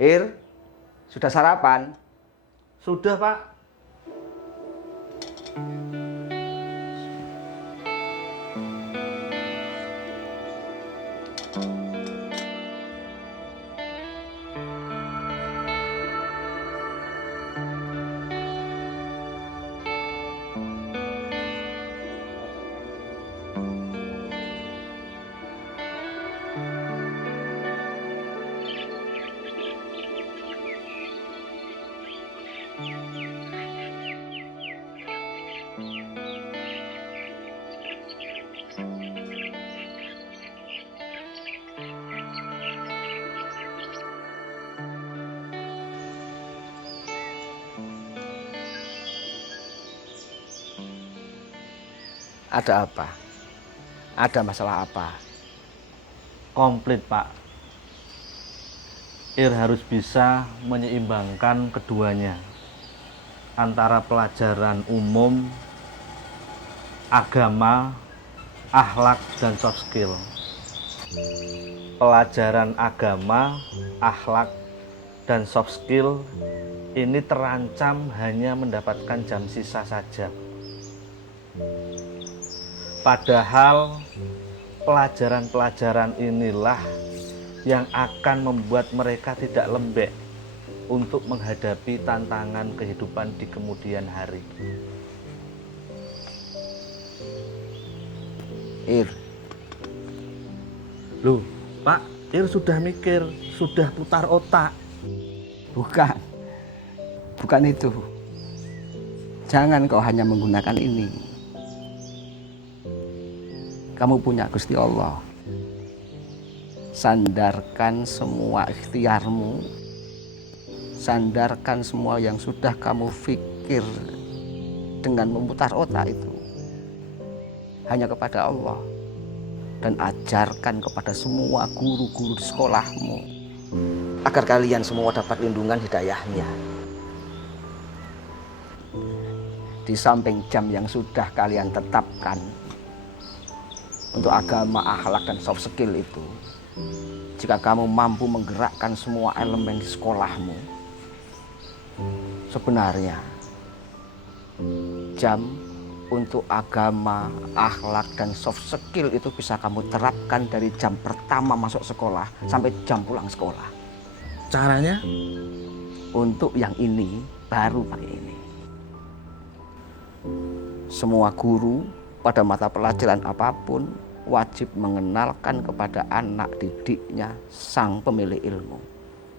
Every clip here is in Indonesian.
Ir, sudah sarapan? Sudah, Pak. Ada apa? Ada masalah apa? Komplit, Pak. Ir harus bisa menyeimbangkan keduanya, antara pelajaran umum, agama, akhlak, dan soft skill. Pelajaran agama, akhlak, dan soft skill ini terancam hanya mendapatkan jam sisa saja. Padahal pelajaran-pelajaran inilah yang akan membuat mereka tidak lembek untuk menghadapi tantangan kehidupan di kemudian hari. Ir. Loh, Pak, Ir sudah mikir, sudah putar otak. Bukan itu. Jangan kau hanya menggunakan ini. Kamu punya Gusti Allah. Sandarkan semua ikhtiarmu. Sandarkan semua yang sudah kamu pikir dengan memutar otak itu hanya kepada Allah. Dan ajarkan kepada semua guru-guru di sekolahmu agar kalian semua dapat lindungan hidayahnya. Di samping jam yang sudah kalian tetapkan untuk agama, akhlak, dan soft skill itu, jika kamu mampu menggerakkan semua elemen di sekolahmu, sebenarnya jam untuk agama, akhlak, dan soft skill itu bisa kamu terapkan dari jam pertama masuk sekolah sampai jam pulang sekolah. Caranya? Untuk yang ini, baru pakai ini. Semua guru pada mata pelajaran apapun wajib mengenalkan kepada anak didiknya sang pemilik ilmu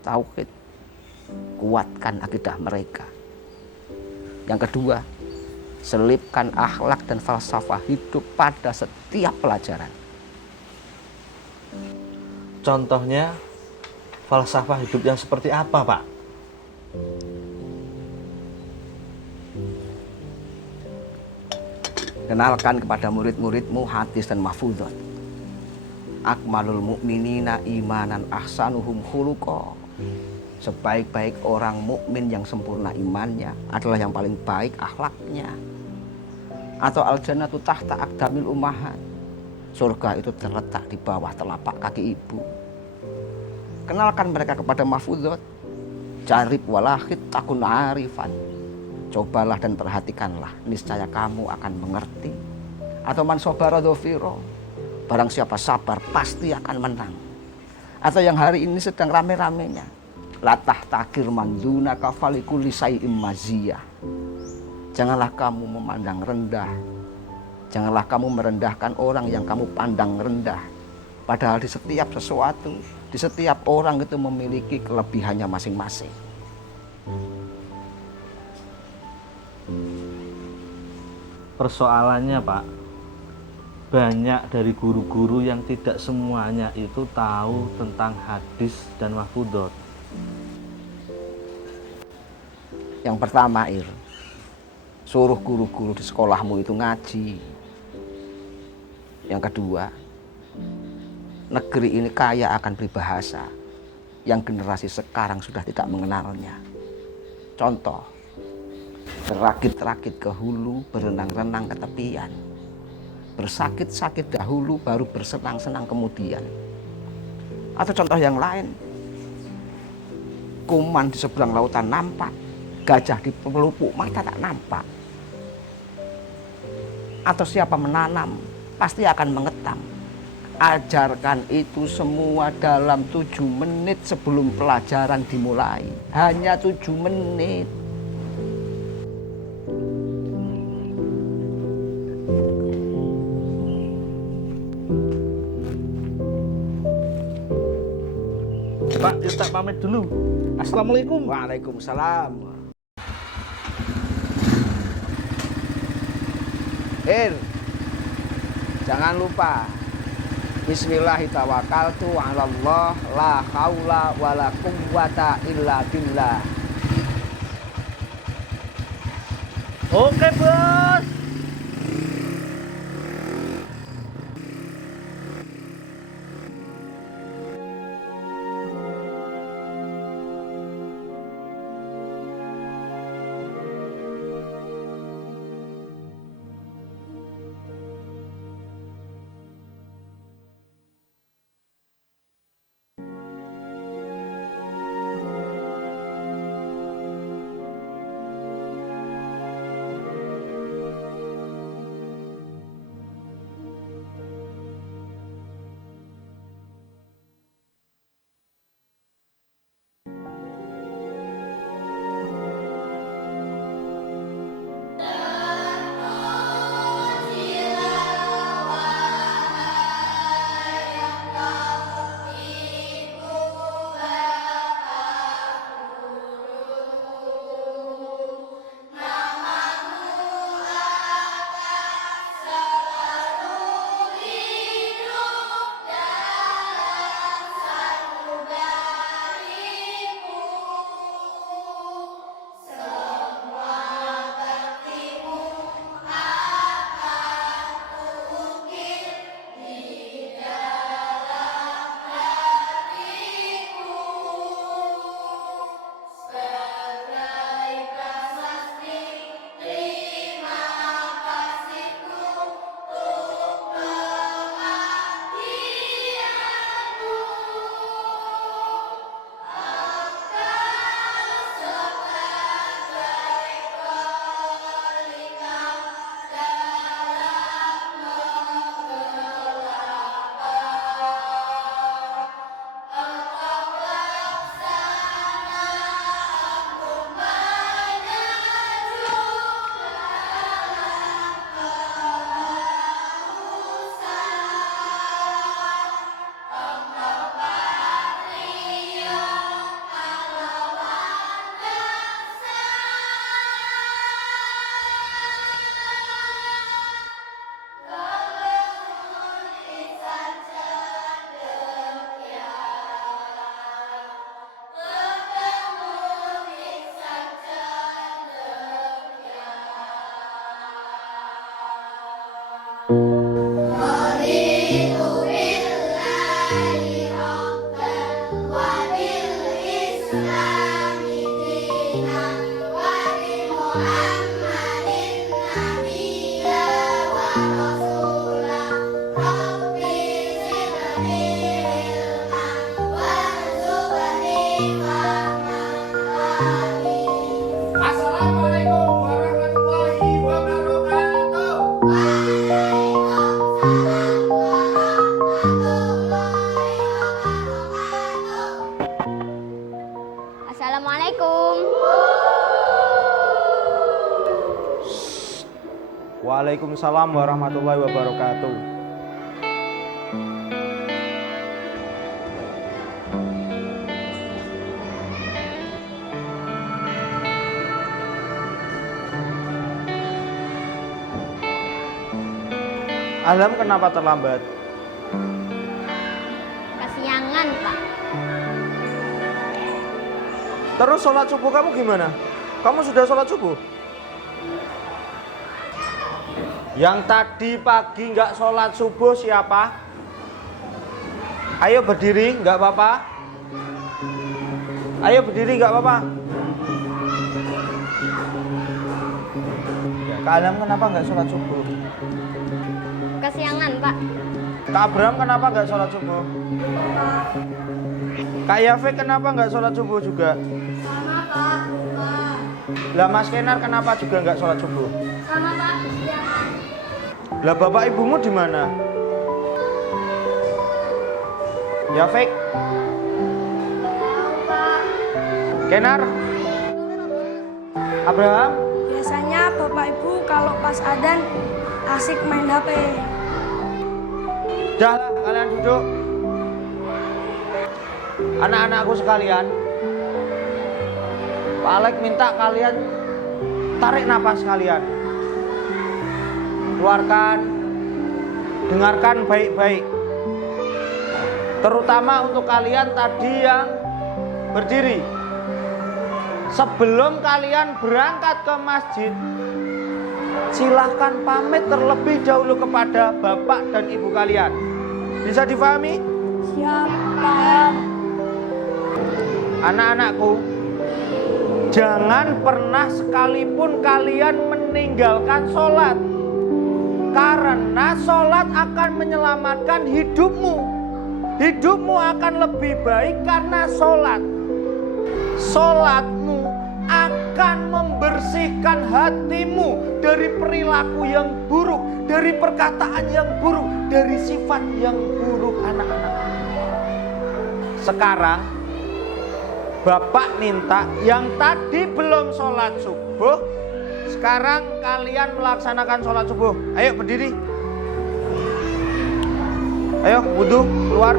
tauhid, kuatkan akidah mereka. Yang kedua, selipkan akhlak dan falsafah hidup pada setiap pelajaran. Contohnya, falsafah hidup yang seperti apa, Pak? Kenalkan kepada murid-muridmu hadis dan mahfudhat. Akmalul mu'minina imanan ahsanuhum khuluqa. Sebaik-baik orang mukmin yang sempurna imannya adalah yang paling baik akhlaknya. Atau al-jannatu tahta aqdamil ummahat. Surga itu terletak di bawah telapak kaki ibu. Kenalkan mereka kepada mahfudhat. Jarib walahid takun arifan. Cobalah dan perhatikanlah, niscaya kamu akan mengerti. Atau man sobara dhofiro, barang siapa sabar pasti akan menang. Atau yang hari ini sedang rame-ramenya, latah takir manduna kafalikul lisai imaziyah. Janganlah kamu memandang rendah, janganlah kamu merendahkan orang yang kamu pandang rendah. Padahal di setiap sesuatu, di setiap orang itu memiliki kelebihannya masing-masing. Persoalannya Pak, banyak dari guru-guru yang tidak semuanya itu tahu tentang hadis dan mahfudhot. Yang pertama, suruh guru-guru di sekolahmu itu ngaji. Yang kedua, negeri ini kaya akan peribahasa yang generasi sekarang sudah tidak mengenalnya. Contoh, berakit-rakit ke hulu, berenang-renang ke tepian. Bersakit-sakit dahulu, baru bersenang-senang kemudian. Atau contoh yang lain, kuman di seberang lautan nampak, gajah di pelupuk mata tak nampak. Atau siapa menanam, pasti akan mengetam. Ajarkan itu semua dalam 7 menit sebelum pelajaran dimulai. Hanya 7 menit. Pak, kita pamit dulu. Assalamualaikum. Waalaikumsalam. Jangan lupa, Bismillahirrahmanirrahim, 'alallah la haula wala quwwata illa billah. Oke, Bos. Waalaikumsalam warahmatullahi wabarakatuh. Alam, kenapa terlambat? Kesiangan, Pak. Terus sholat subuh kamu gimana? Kamu sudah sholat subuh? Yang tadi pagi nggak sholat subuh siapa? Ayo berdiri, nggak apa-apa. Ayo berdiri, nggak apa-apa. Kak Alam, kenapa nggak sholat subuh? Kesiangan, Pak. Kak Abraham, kenapa nggak sholat subuh? Kak Yafik, kenapa nggak sholat subuh juga? Sama, Pak. Lupa. Lah Mas Kenar, kenapa juga nggak sholat subuh? Sama, Pak. Kesiangan. Lah bapak ibumu di mana? Yafik? Tahu, Pak. Kenar? Abraham? Biasanya bapak ibu kalau pas adzan asik main HP. Dah lah, kalian duduk. Anak-anakku sekalian, Pak Alek minta kalian tarik napas kalian. Keluarkan, dengarkan baik-baik. Terutama untuk kalian tadi yang berdiri. Sebelum kalian berangkat ke masjid, silahkan pamit terlebih dahulu kepada bapak dan ibu kalian. Bisa difahami? Siap, paham. Anak-anakku, jangan pernah sekalipun kalian meninggalkan sholat. Karena sholat akan menyelamatkan hidupmu. Hidupmu akan lebih baik karena sholat. Sholatmu akan membersihkan hatimu dari perilaku yang buruk, dari perkataan yang buruk, dari sifat yang buruk anak-anak. Sekarang Bapak minta yang tadi belum sholat subuh, sekarang kalian melaksanakan sholat subuh. Ayo berdiri. Ayo wudhu, keluar.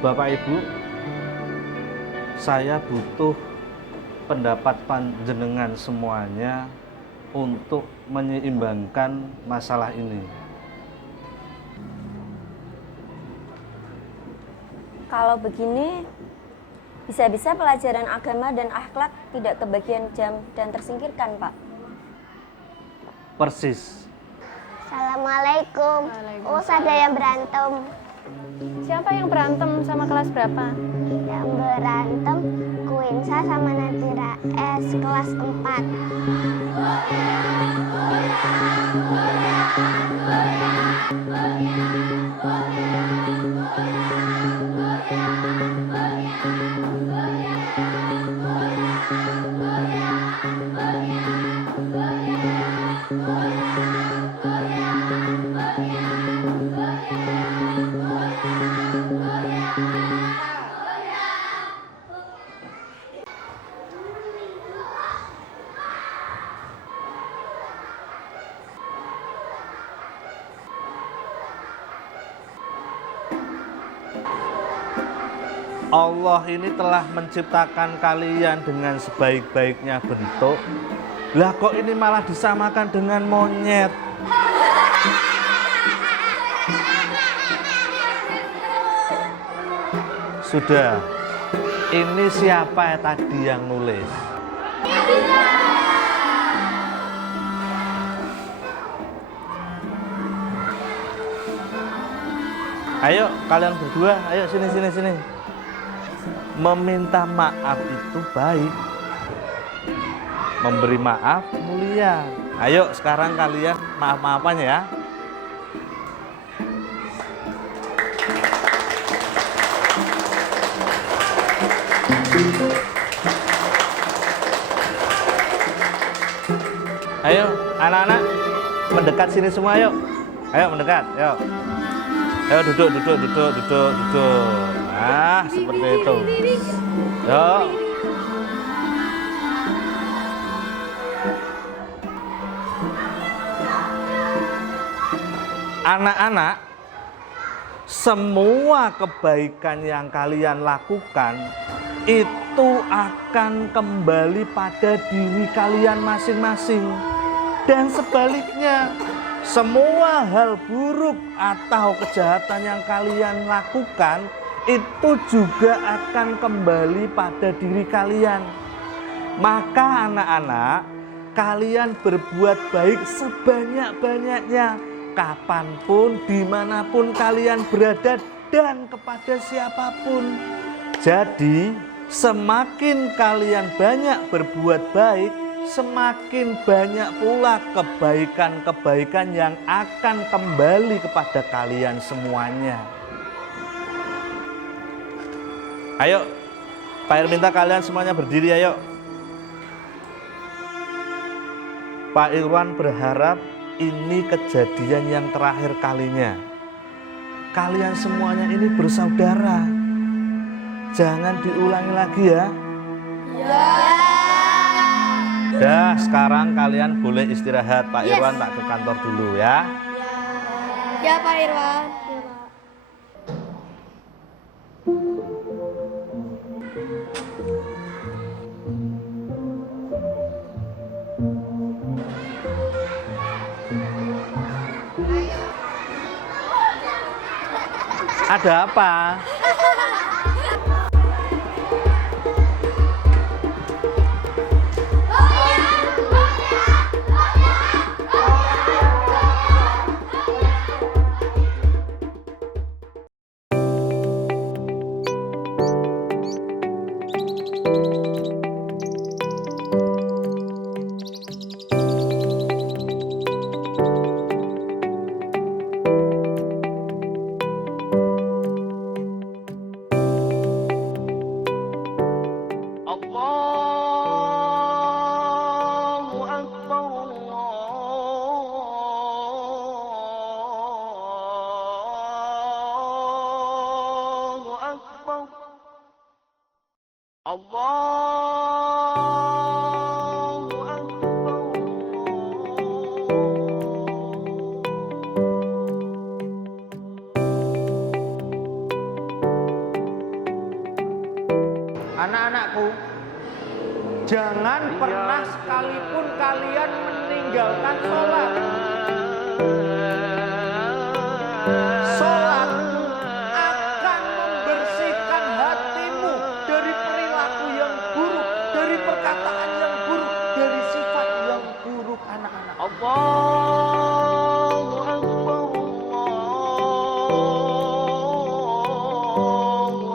Bapak Ibu, saya butuh pendapat panjenengan semuanya untuk menyeimbangkan masalah ini. Kalau begini, bisa-bisa pelajaran agama dan akhlak tidak kebagian jam dan tersingkirkan, Pak. Persis. Assalamualaikum. Oh, ada yang berantem. Siapa yang berantem sama kelas berapa? Yang berantem Kuinsa sama Nadira S kelas 4. Allah ini telah menciptakan kalian dengan sebaik-baiknya bentuk. Lah kok ini malah disamakan dengan monyet? Sudah. Ini siapa tadi yang nulis? Ayo kalian berdua, ayo sini. Meminta maaf itu baik. Memberi maaf mulia. Ayo sekarang kalian maaf-maafannya ya. Ayo anak-anak mendekat sini semua yuk. Ayo mendekat, yuk. Ayo duduk. Nah, seperti itu. Yuk. Anak-anak, semua kebaikan yang kalian lakukan itu akan kembali pada diri kalian masing-masing. Dan sebaliknya, semua hal buruk atau kejahatan yang kalian lakukan itu juga akan kembali pada diri kalian. Maka anak-anak, kalian berbuat baik sebanyak-banyaknya, kapanpun, dimanapun kalian berada, dan kepada siapapun. Jadi, semakin kalian banyak berbuat baik, semakin banyak pula kebaikan-kebaikan yang akan kembali kepada kalian semuanya. Ayo, Pak Ir minta kalian semuanya berdiri, ayo. Pak Irwan berharap ini kejadian yang terakhir kalinya. Kalian semuanya ini bersaudara. Jangan diulangi lagi ya. Dah, sekarang kalian boleh istirahat. Pak Irwan tak ke kantor dulu ya. Ya Pak Irwan. Ada apa? Anak-anakku, jangan pernah sekalipun kalian meninggalkan sholat. Sholat akan membersihkan hatimu dari perilaku yang buruk, dari perkataan yang buruk, dari sifat yang buruk, anak-anak. Allahu Akbar, Allahu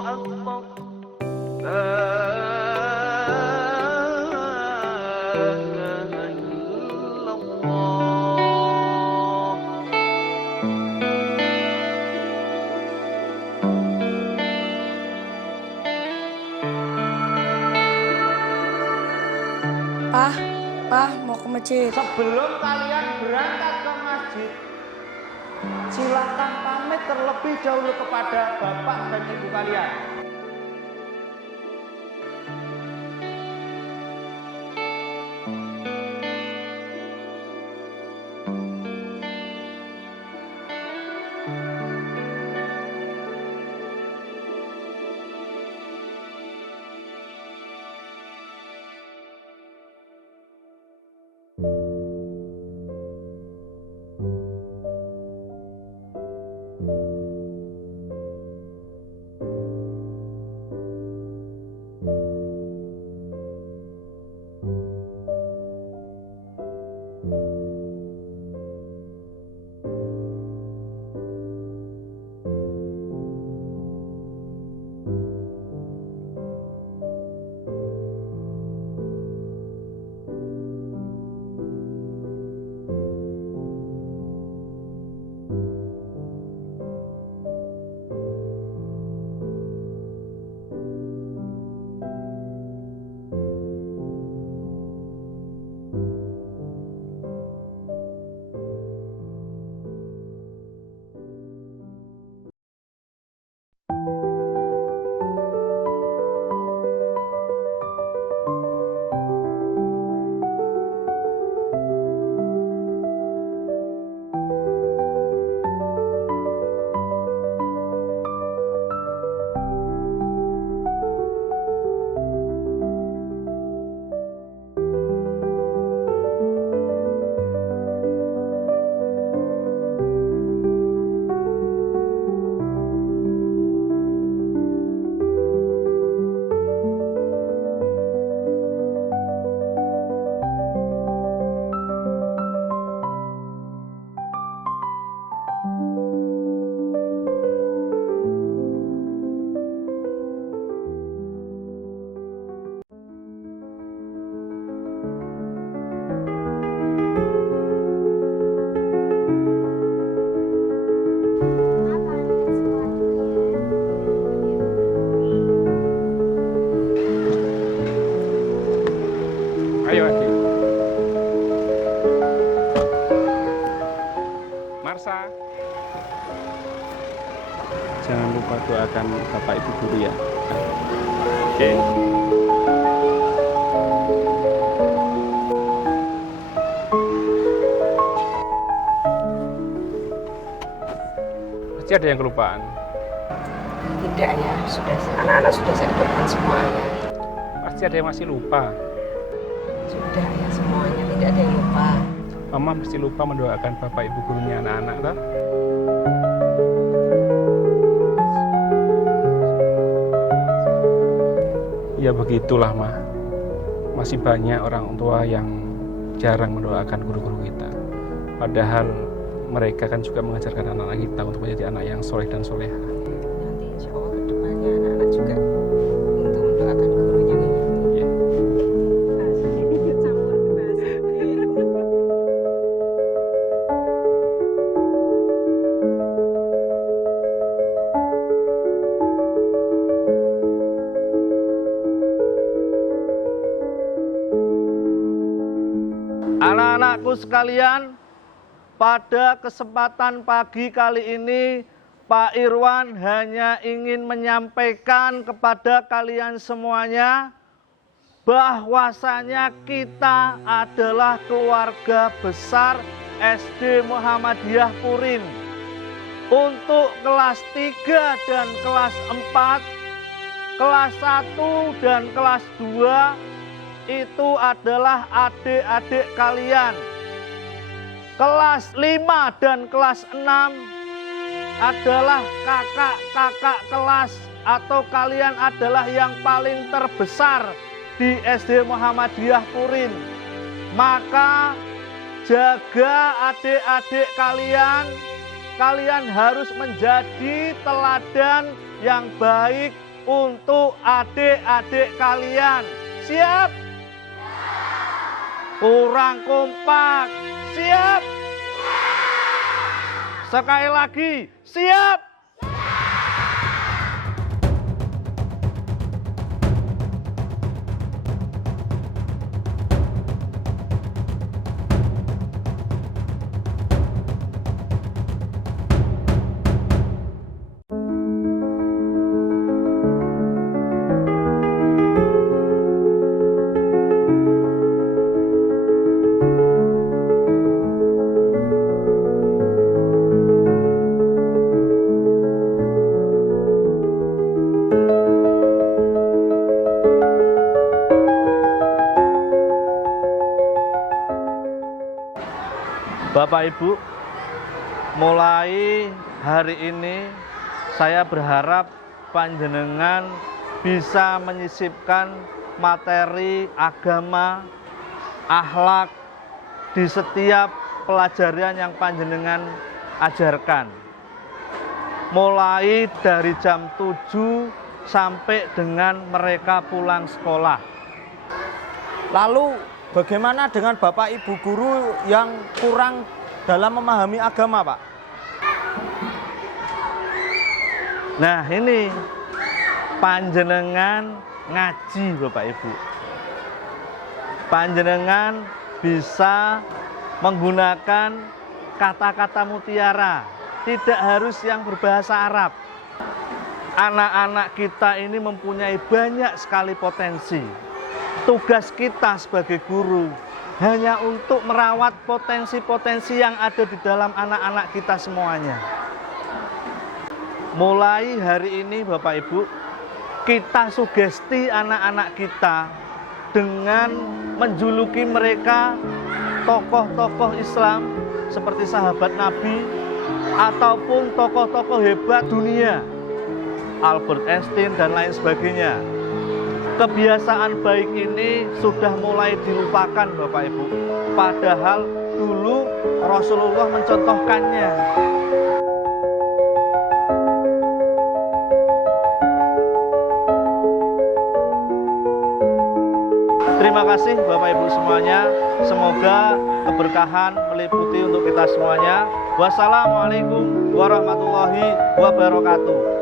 Akbar. Pak, mau ke masjid. Sebelum kalian berangkat ke masjid, silakan pamit terlebih dahulu kepada bapak dan ibu kalian. Ayo adik. Marsa. Jangan lupa doakan Bapak Ibu guru ya. Oke. Pasti ada yang kelupaan. Tidak ya, anak-anak sudah saya doakan semuanya. Pasti ada yang masih lupa. Sudah ya semuanya, tidak ada yang lupa. Mama mesti lupa mendoakan Bapak Ibu gurunya anak-anak toh. Ya begitulah mah. Masih banyak orang tua yang jarang mendoakan guru-guru kita. Padahal mereka kan juga mengajarkan anak-anak kita untuk menjadi anak yang soleh dan soleha. Nanti insya Allah ke depannya anak-anak juga untuk mendoakan gurunya. Ya. Anak-anakku sekalian, pada kesempatan pagi kali ini, Pak Irwan hanya ingin menyampaikan kepada kalian semuanya bahwasanya kita adalah keluarga besar SD Muhammadiyah Purin. Untuk kelas 3 dan kelas 4, kelas 1 dan kelas 2 itu adalah adik-adik kalian. Kelas 5 dan kelas 6 adalah kakak-kakak kelas atau kalian adalah yang paling terbesar di SD Muhammadiyah Purin. Maka jaga adik-adik kalian, kalian harus menjadi teladan yang baik untuk adik-adik kalian. Siap? Kurang kompak. Siap? Sekali lagi, siap? Bapak Ibu, mulai hari ini saya berharap panjenengan bisa menyisipkan materi agama, akhlak di setiap pelajaran yang panjenengan ajarkan. Mulai dari jam 7 sampai dengan mereka pulang sekolah. Lalu bagaimana dengan Bapak Ibu guru yang kurang dalam memahami agama, Pak? Nah, ini panjenengan ngaji, Bapak Ibu. Panjenengan bisa menggunakan kata-kata mutiara, tidak harus yang berbahasa Arab. Anak-anak kita ini mempunyai banyak sekali potensi. Tugas kita sebagai guru hanya untuk merawat potensi-potensi yang ada di dalam anak-anak kita semuanya. Mulai hari ini Bapak Ibu, kita sugesti anak-anak kita dengan menjuluki mereka tokoh-tokoh Islam seperti sahabat Nabi ataupun tokoh-tokoh hebat dunia, Albert Einstein dan lain sebagainya. Kebiasaan baik ini sudah mulai dilupakan Bapak Ibu. Padahal dulu Rasulullah mencontohkannya. Terima kasih Bapak Ibu semuanya. Semoga keberkahan meliputi untuk kita semuanya. Wassalamualaikum warahmatullahi wabarakatuh.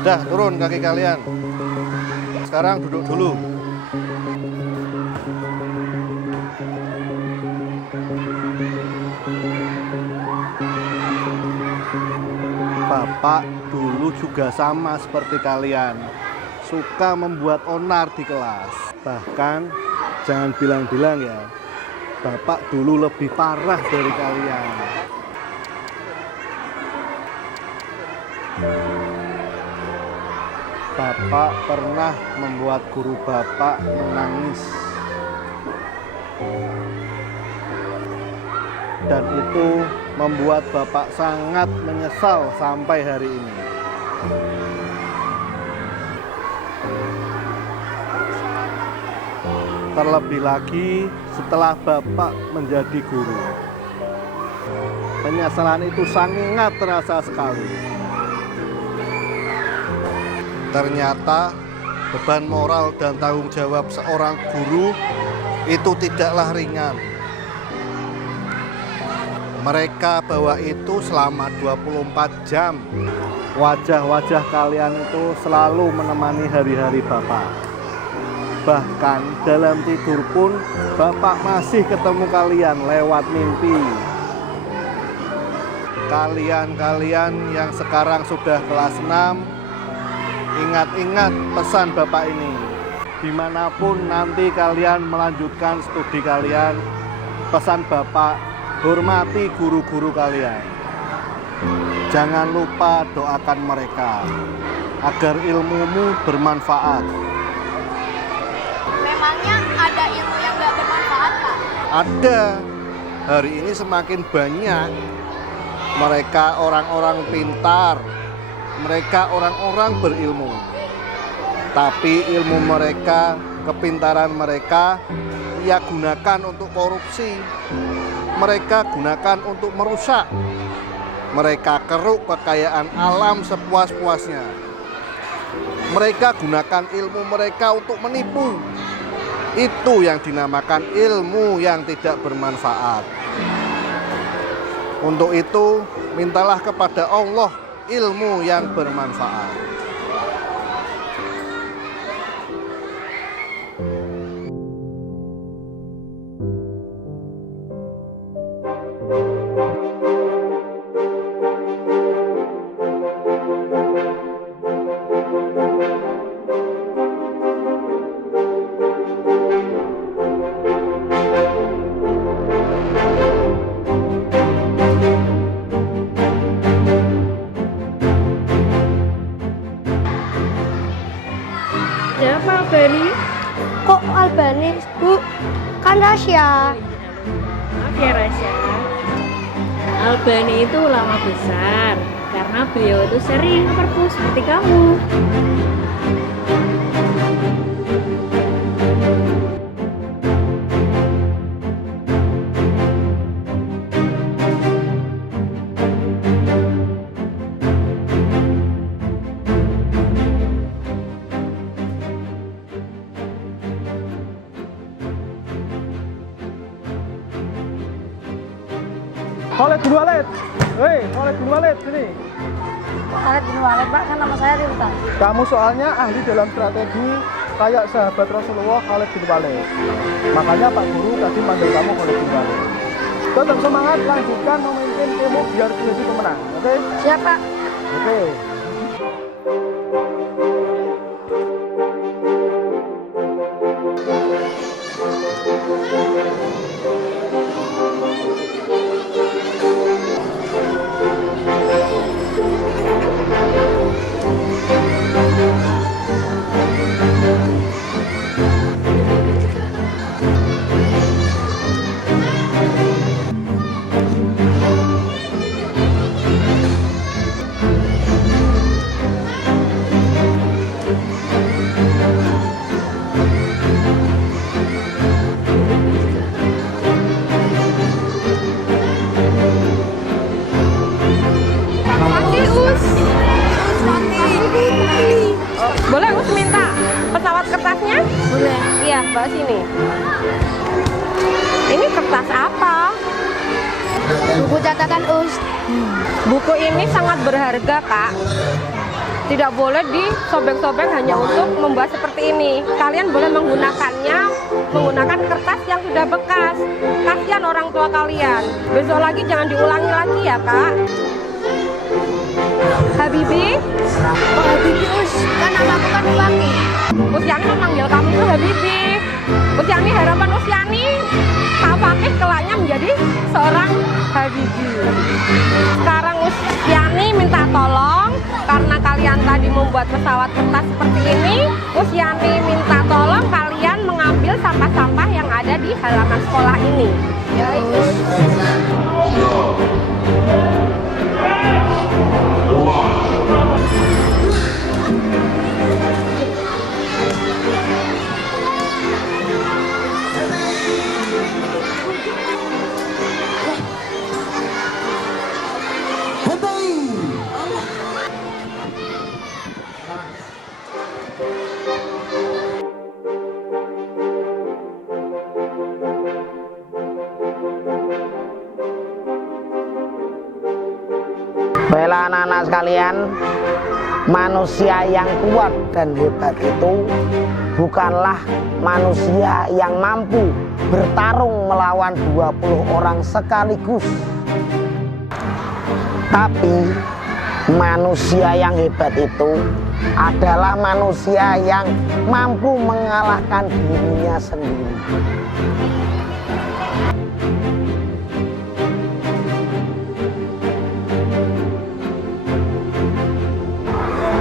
Dah, turun kaki kalian. Sekarang duduk dulu. Bapak dulu juga sama seperti kalian, suka membuat onar di kelas. Bahkan jangan bilang-bilang ya, Bapak dulu lebih parah dari kalian. Bapak pernah membuat guru Bapak menangis. Dan itu membuat Bapak sangat menyesal sampai hari ini. Terlebih lagi setelah Bapak menjadi guru. Penyesalan itu sangat terasa sekali. Ternyata beban moral dan tanggung jawab seorang guru itu tidaklah ringan. Mereka bawa itu selama 24 jam. Wajah-wajah kalian itu selalu menemani hari-hari Bapak. Bahkan dalam tidur pun Bapak masih ketemu kalian lewat mimpi. Kalian-kalian yang sekarang sudah kelas 6, ingat-ingat pesan Bapak ini. Dimanapun nanti kalian melanjutkan studi kalian, pesan Bapak, hormati guru-guru kalian. Jangan lupa doakan mereka agar ilmumu bermanfaat. Memangnya ada ilmu yang nggak bermanfaat, Pak? Ada. Hari ini semakin banyak mereka orang-orang pintar, mereka orang-orang berilmu. Tapi ilmu mereka, kepintaran mereka, ia gunakan untuk korupsi. Mereka gunakan untuk merusak. Mereka keruk kekayaan alam sepuas-puasnya. Mereka gunakan ilmu mereka untuk menipu. Itu yang dinamakan ilmu yang tidak bermanfaat. Untuk itu, mintalah kepada Allah ilmu yang bermanfaat. Siapa Albani? Kok Albani, Bu? Kan Rasya. Maaf ya Rasya. Albani itu ulama besar karena beliau itu sering ke perpus seperti kamu. Khalid bin Walid. Hei, Khalid bin Walid, sini. Khalid bin Walid, Pak, kan nama saya Rinta. Kamu soalnya ahli dalam strategi kayak sahabat Rasulullah Khalid bin Walid. Makanya Pak Guru tadi panggil kamu Khalid bin Walid. Tetap semangat, lanjutkan memimpin timmu biar jadi pemenang. Oke? Siap, Pak. Oke. Boleh Us minta pesawat kertasnya? Boleh. Iya, Mbak sini. Ini kertas apa? Buku catatan Us. Buku ini sangat berharga, Kak. tidak boleh disobek-sobek hanya untuk membuat seperti ini. Kalian boleh menggunakannya menggunakan kertas yang sudah bekas. Kasihan orang tua kalian. Besok lagi jangan diulangi lagi ya, Kak. Habibi? Oh, Habibi, kan namaku kan Ulangi. Usyani memanggil kamu tuh Habibi. Usyani, harapan Usyani Kak Fakih kelaknya menjadi seorang Habibi. Sekarang Usyani minta tolong karena kalian tadi membuat pesawat kertas seperti ini. Usyani minta tolong kalian mengambil sampah-sampah yang ada di halaman sekolah ini. Ya, Baiklah anak-anak sekalian, manusia yang kuat dan hebat itu bukanlah manusia yang mampu bertarung melawan 20 orang sekaligus. Tapi manusia yang hebat itu adalah manusia yang mampu mengalahkan dirinya sendiri.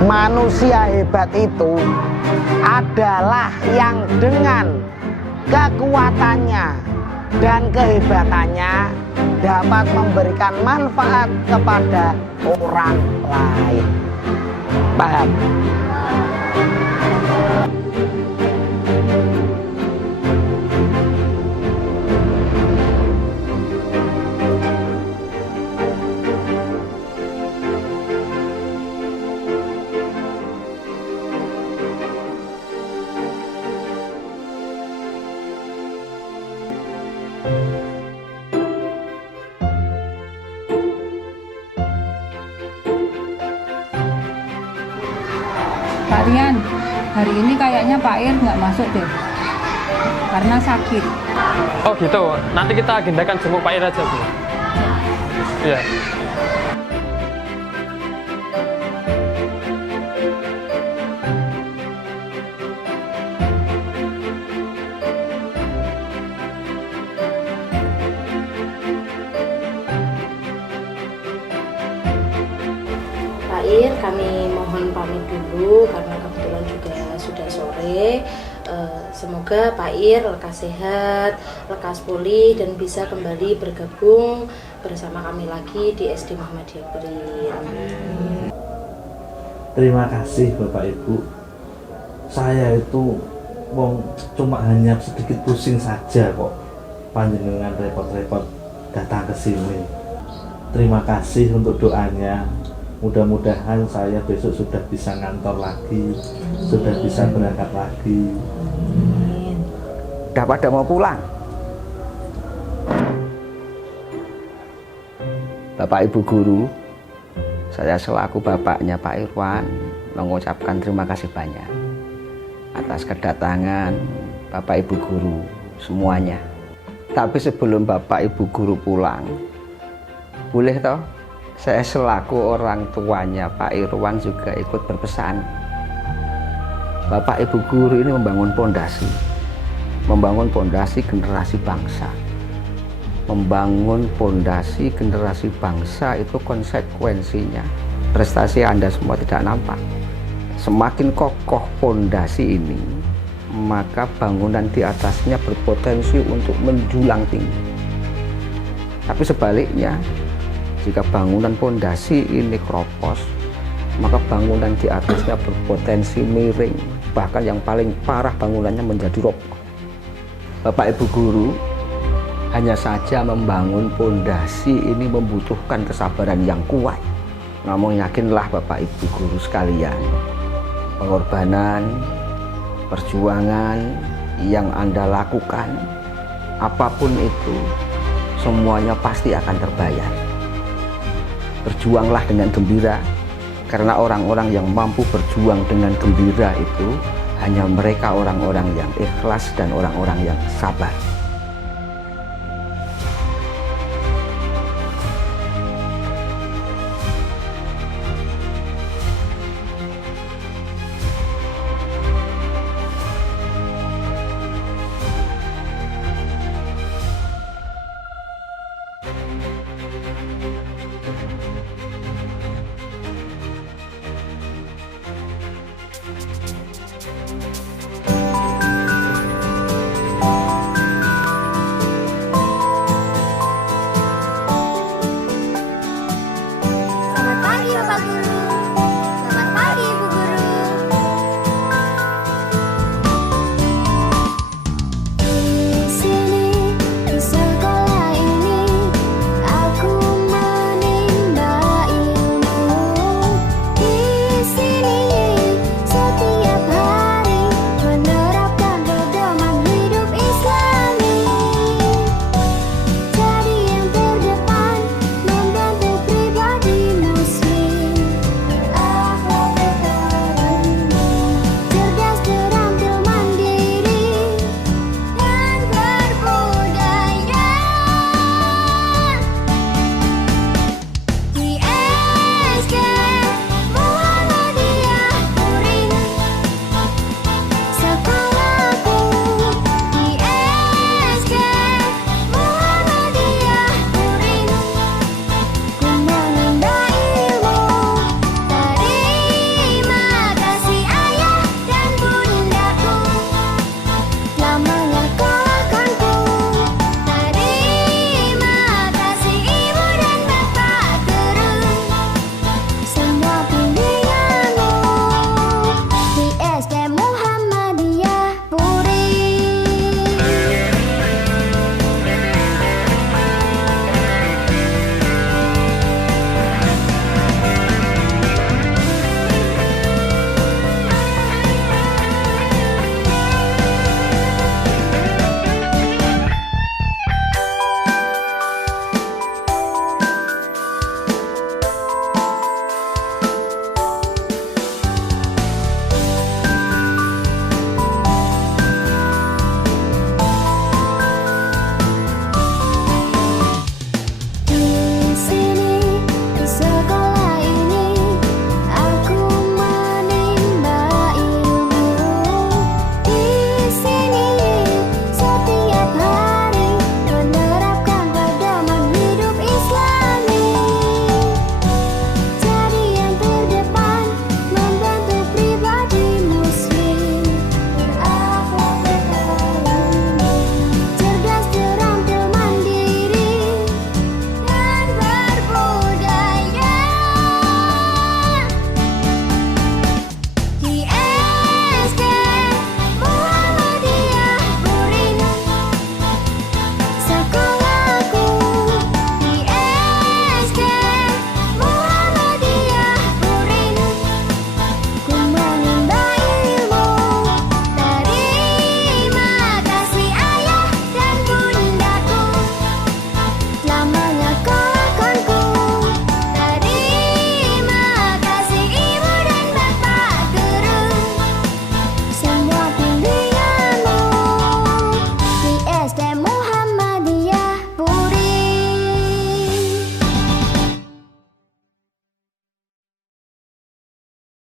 Manusia hebat itu adalah yang dengan kekuatannya dan kehebatannya dapat memberikan manfaat kepada orang lain. Paham? Pak Rian, hari ini kayaknya Pak Ir nggak masuk deh, karena sakit. Oh gitu, nanti kita agendakan jenguk Pak Ir aja, Bu. Iya. Pak Ir, kami mohon pamit dulu karena kebetulan juga sudah sore. Semoga Pak Ir lekas sehat, lekas pulih dan bisa kembali bergabung bersama kami lagi di SD Muhammadiyah Berin. Terima kasih Bapak Ibu. Saya itu cuma hanya sedikit pusing saja kok panjenengan repot-repot datang ke sini. Terima kasih untuk doanya. Mudah-mudahan saya besok sudah bisa ngantor lagi, sudah bisa berangkat lagi. Udah pada mau pulang? Bapak Ibu Guru, saya selaku bapaknya Pak Irwan mengucapkan terima kasih banyak atas kedatangan Bapak Ibu Guru semuanya. Tapi sebelum Bapak Ibu Guru pulang, boleh toh saya selaku orang tuanya Pak Irwan juga ikut berpesan. Bapak Ibu Guru ini membangun pondasi generasi bangsa. Membangun pondasi generasi bangsa itu konsekuensinya prestasi Anda semua tidak nampak. Semakin kokoh pondasi ini, maka bangunan di atasnya berpotensi untuk menjulang tinggi. Tapi sebaliknya, jika bangunan pondasi ini keropos, maka bangunan di atasnya berpotensi miring, bahkan yang paling parah bangunannya menjadi roboh. Bapak Ibu Guru, hanya saja membangun pondasi ini membutuhkan kesabaran yang kuat. Namun yakinlah Bapak Ibu Guru sekalian, pengorbanan, perjuangan yang Anda lakukan, apapun itu, semuanya pasti akan terbayar. Berjuanglah dengan gembira, Karena orang-orang yang mampu berjuang dengan gembira itu hanya mereka orang-orang yang ikhlas dan orang-orang yang sabar. Selamat pagi Bapak Guru.